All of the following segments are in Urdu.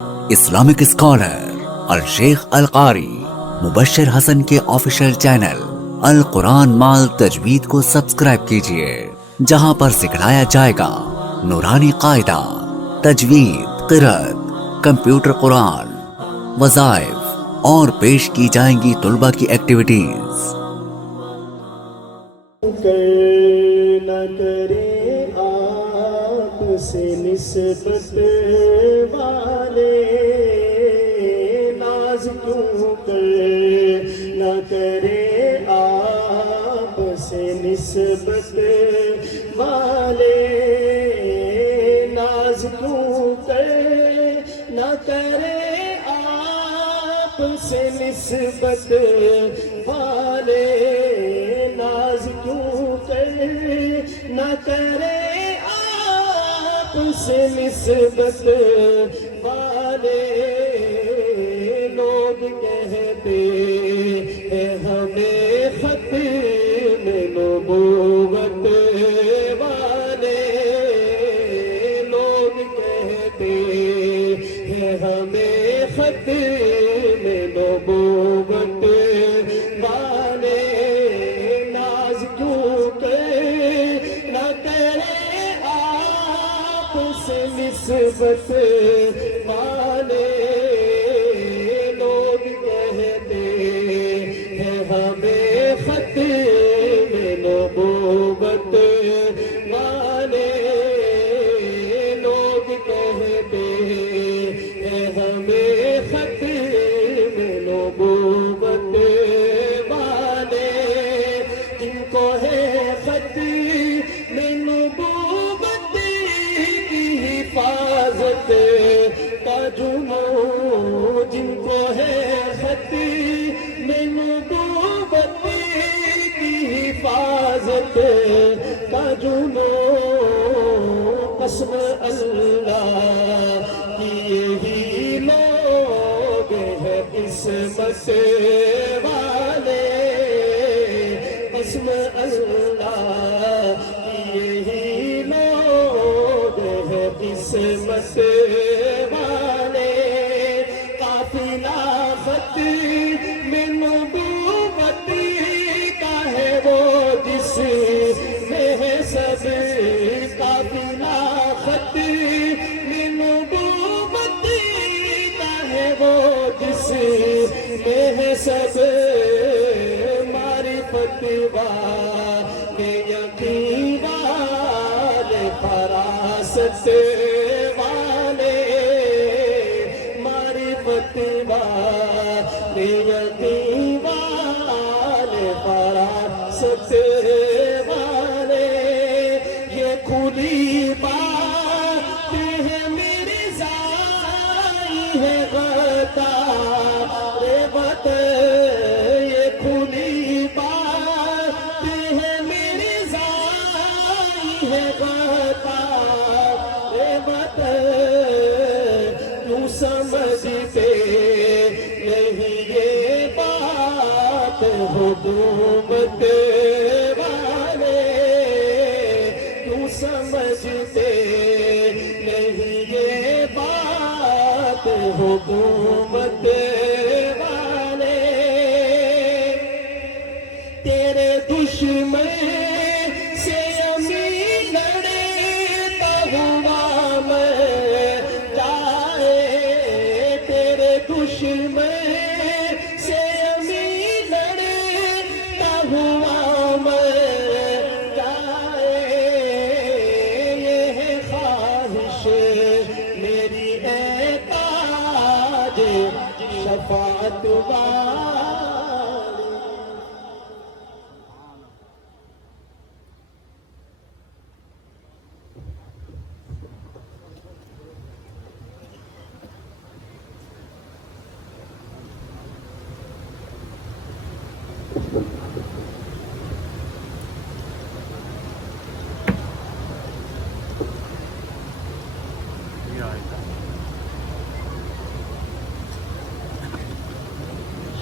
اسلامک اسکالر الشیخ القاری مبشر حسن کے آفیشیل چینل القرآن مال تجوید کو سبسکرائب کیجئے، جہاں پر سکھلایا جائے گا نورانی قاعدہ، تجوید، قرأت، کمپیوٹر قرآن، وظائف اور پیش کی جائیں گی طلبہ کی ایکٹیویٹیز۔ نہ کرے آپ سے نسبت والے، ناز کیوں کر نہ کرے آپ سے نسبت والے، ناز کیوں کر نہ کرے آپ سے نسبت والے، ناز کیوں نہ کرے آپ سے نسبت والے، لوگ کہتے ہیں ہمیں ختم نبوت والے، لوگ کہتے ہیں ہمیں ختم نبوت والے، ناز کیوں نہ کرے آپ سے نسبت والے، لوگ کہتے ہیں ہمیں ختم نبوت والے، لوگ کہتے ہیں ہمیں ختم نبوت والے، جن کو ہے ختم نبوت کی حفاظت کا جنون، جن کو ہے ختم نبوت کی حفاظت کا جنون، قسم اللہ کی یہی لوگ ہیں قسمت والے، قسم اللہ کی یہی لوگ ہیں قسمت والے، قافلہ ختم نبوت کا ہے وہ جس میں ہے سب، قافلہ ختم نبوت کا ہے وہ جس میں ہے سب، معرفت والے یقین والے فراست والے، معرفت والے یقین والے فراست والے، یہ کھلی بات ہے میری ذائی ہے غدار وطن، یہ کھلی بات ہے میری ذائی ہے غدار وطن، کیوں سمجھتے نہیں یہ بات حکومت والے، کیوں سمجھتے نہیں یہ بات حکومت والے، تیرے دشمن سے امی لڑتا ہوا میں جائے، تیرے دشمن سے امی لڑتا ہوا میں جائے، یہ ہے خواہش میری اے تاج شفاعت والے۔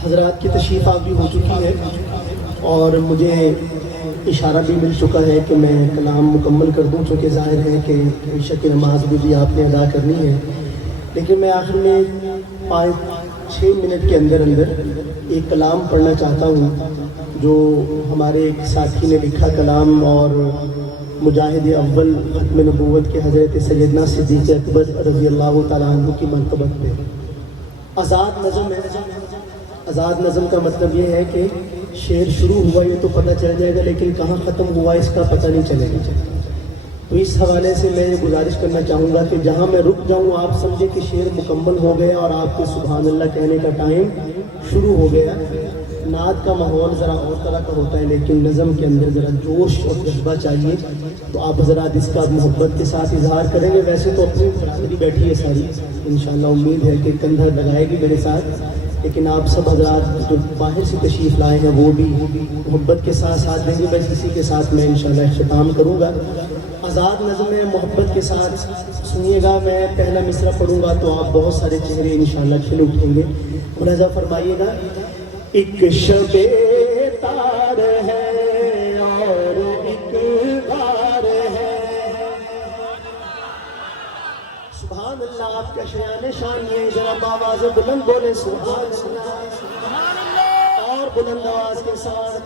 حضرات کی تشریف آوری ہو چکی ہے اور مجھے اشارہ بھی مل چکا ہے کہ میں کلام مکمل کر دوں، چونکہ ظاہر ہے کہ عشاء کی نماز بھی آپ نے ادا کرنی ہے۔ لیکن میں آخر میں 5-6 منٹ کے اندر ایک کلام پڑھنا چاہتا ہوں جو ہمارے ایک ساتھی نے لکھا کلام، اور مجاہد اول ختم نبوت کے حضرت سیدنا صدیق اکبر رضی اللہ تعالیٰ عنہ کی مرتبت پہ آزاد نظم ہے۔ آزاد نظم کا مطلب یہ ہے کہ شعر شروع ہوا یہ تو پتہ چل جائے گا، لیکن کہاں ختم ہوا اس کا پتہ نہیں چلے گا۔ تو اس حوالے سے میں یہ گزارش کرنا چاہوں گا کہ جہاں میں رک جاؤں آپ سمجھے کہ شعر مکمل ہو گیا اور آپ کے سبحان اللہ کہنے کا ٹائم شروع ہو گیا۔ نعت کا ماحول ذرا اور طرح کا ہوتا ہے، لیکن نظم کے اندر ذرا جوش اور جذبہ چاہیے، تو آپ حضرات اس کا محبت کے ساتھ اظہار کریں گے۔ ویسے تو اپنی برادری بیٹھی ہے ساری، انشاءاللہ امید ہے کہ کندھا لگائے گی میرے ساتھ، لیکن آپ سب حضرات جو باہر سے تشریف لائے ہیں وہ بھی محبت کے ساتھ ساتھ دیں گے۔ بس اسی کے ساتھ میں انشاءاللہ اختتام کروں گا۔ آزاد نظم میں محبت کے ساتھ سنیے گا، میں پہلا مصرع پڑھوں گا تو آپ بہت سارے چہرے انشاءاللہ کھل اٹھیں گے۔ ملاحظہ فرمائیے گا۔ ایک شب تار ہے اور ایک غار ہے، سبحان اللہ، آپ کا شایان شان یہ ذرا باواز بلند بولے سبحان اللہ، اور بلند آواز کے ساتھ۔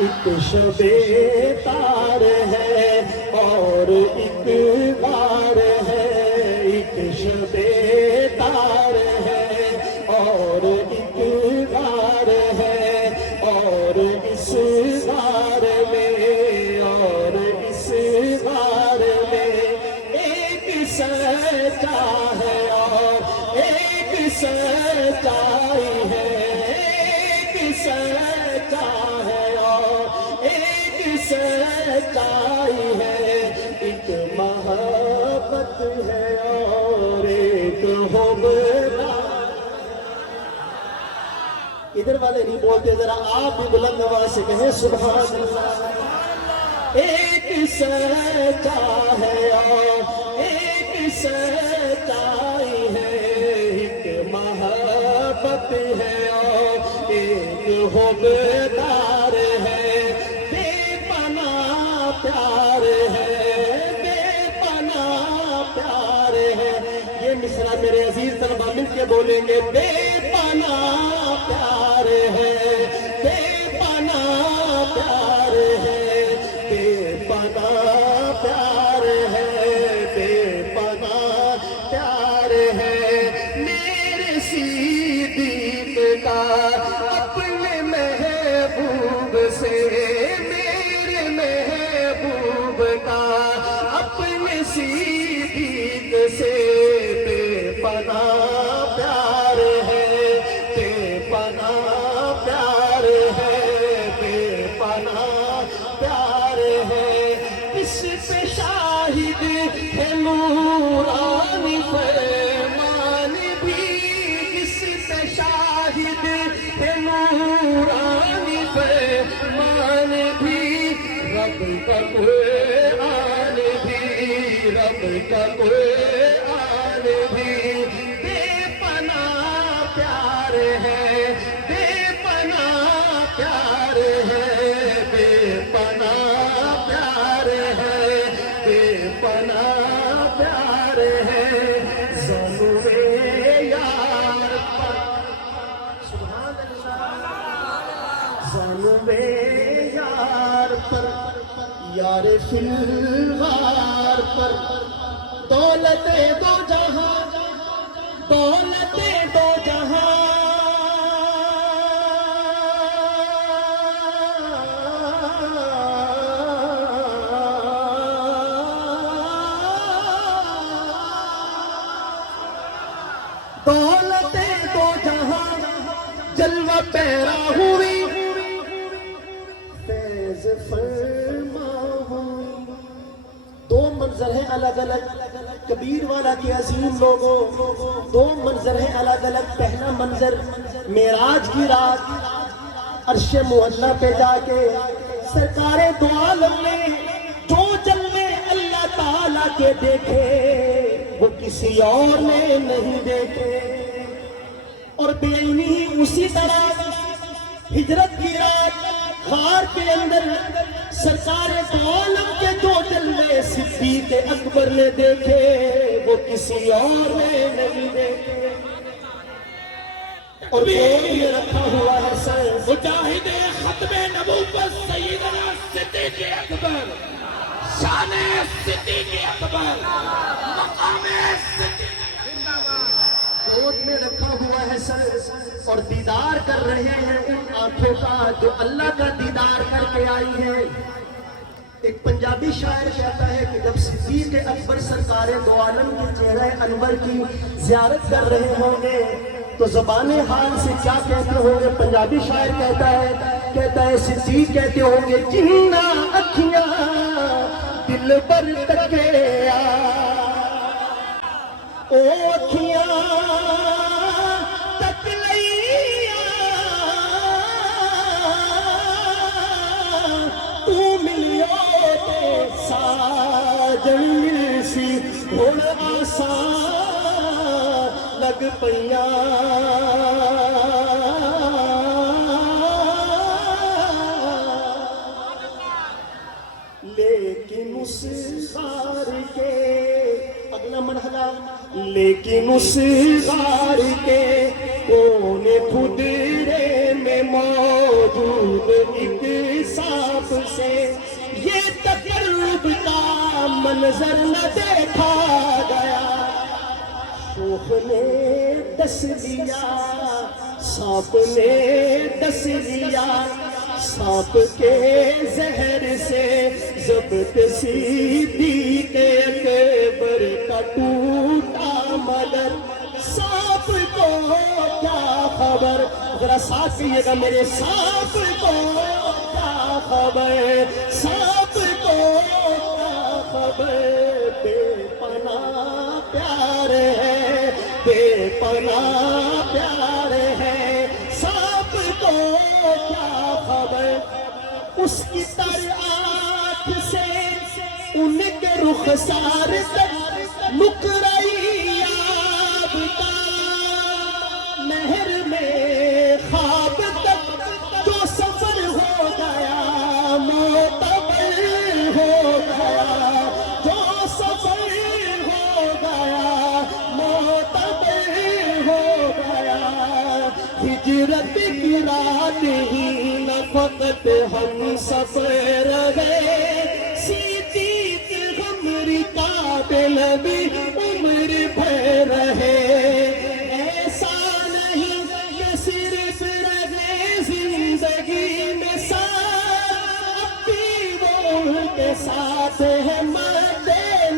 ایک شب تار ہے اور ایک غار ہے، ایک شب تار ہے اور ایک غار ہے، اور اس غار میں، اور اس غار میں ایک سچا ہے اور ایک سچائی ہے، ایک سچا ہے اور ایک سچائی ہے، ایک محبت ہے اور ایک حب۔ ادھر والے نہیں بولتے، ذرا آپ بھی بلند آواز سے کہیں سبحان اللہ۔ ایک سچا ہے اور ایک سچائی ہے، ایک محبت ہے اور ایک حبدار ہے، بے پناہ پیار ہے، بے پناہ پیار ہے۔ یہ مصرع میرے عزیز طلبہ مل کے بولیں گے۔ بے پناہ پیار ہے، بے پناہ پیار ہے، بے پناہ پیار ہے، بے پناہ پیار ہے۔ میرے صدیق کا اپنے محبوب سے، میرے محبوب کا اپنے صدیق سے بے پناہ پیار ہے، بے پناہ پیار ہے، بے پناہ پیار ہے۔ اس پہ شاہد ہے نورانی فرمان بھی، اس پہ شاہد ہے نورانی فرمان بھی، رب کا قرآن بھی، رب کا قرآن بھی، بے پناہ پیار ہے، بے پناہ پیار ہے، بے پناہ پیار ہے، بے پناہ پیار ہے۔ ظلم یار پر سبحان اللہ، ظلم یار پر، یار فی الغار پر، دولت دو جہاں، دولت دو جہاں، دولت دو جہاں جلوہ پیرا ہوئی، فیض فرما ہوئی۔ دو منظر ہیں الگ الگ، کبیر والا کے عظیم لوگوں، دو منظر ہیں الگ الگ۔ پہلا منظر معراج کی رات، عرش معلیٰ پہ جا کے سرکار دو عالم نے جو جلوے اللہ تعالیٰ کے دیکھے وہ کسی اور نے نہیں دیکھے۔ اور بے عینی اسی طرح ہجرت کی رات غار کے اندر سرکار دو عالم کے دو جلوے صدیق اکبر نے دیکھے وہ کسی اور نے نہیں دیکھے، اور کوئی رکھا ہوا ہے سر مجاہد ختم نبوت سیدنا صدیق اکبر، شان صدیق اکبر، مقام صدیق گود میں رکھا ہوا ہے سر، اور دیدار کر رہے ہیں ان آنکھوں کا جو اللہ کا دیدار کر کے آئی ہیں۔ ایک پنجابی شاعر کہتا ہے کہ جب صدیق اکبر سرکار دو عالم کے چہرہ انور کی زیارت کر رہے ہوں گے تو زبان حال سے کیا کہتے ہوں گے؟ پنجابی شاعر کہتا ہے صدیق کہتے ہوں گے جنہ اکھیاں دل پر تکیا او اکھیاں تک لئیا تو ملیو تے ساجن مل سی ہن آسان لگ پئیاں لیکن اس غار کے اگلا مرحلہ لیکن اس غار کے کونے خدرے میں موجود ایک سانپ سے یہ تقرب کا منظر نہ دیکھا گیا، شوخ نے دس دیا سانپ نے دس دیا، سانپ کے زہر سے ضبط صدیق اکبر کا ٹوٹا مگر سانپ کو کیا خبر، ذرا ساتھ کہیے گا میرے، سانپ کو کیا خبر، سانپ کو کیا خبر، بے پناہ پیار ہے، بے پناہ پیار ہے، سانپ کو کیا خبر، اس کی تر آنکھ سے ان کے رخسار تک نقرئی آب کا نہر میں خواب تک جو سفر ہو گیا معتبر ہو گیا، جو سفر ہو گیا معتبر ہو گیا، ہجرت کی رات ہی نہ فقط ہم سفر گئے، صدیق غمری قابل بھی عمر بھر رہے، ایسا نہیں کہ صرف رہے زندگی میں ساتھ، اب بھی وہ ان کے ساتھ ہے مد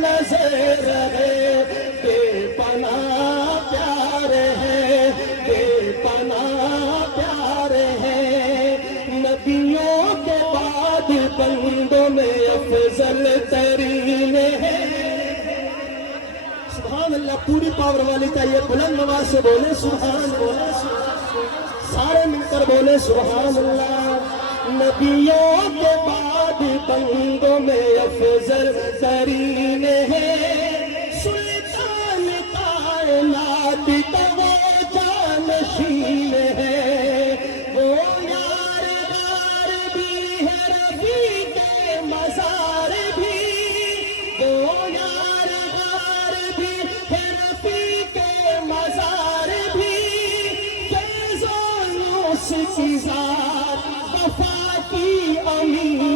نظر رہے، بے پناہ پیار ہے، بے پناہ پیار ہے، نبیوں کے بعد بندوں میں افضل ترین ہے، سبحان اللہ، پوری پاور والی چاہیے، بلند آواز سے بولے سبحان، بولے سارے مل کر بولے سبحان اللہ، نبیوں کے بعد بندوں میں افضل ترین ہے، سلطان کائنات کا وہ جانشین ہے، وہ یار غار بھی ہے رفیق مزار بھی، وہ یار غار بھی ہے رفیق مزار بھی، فیض و نوس کی ذات وفا کی امین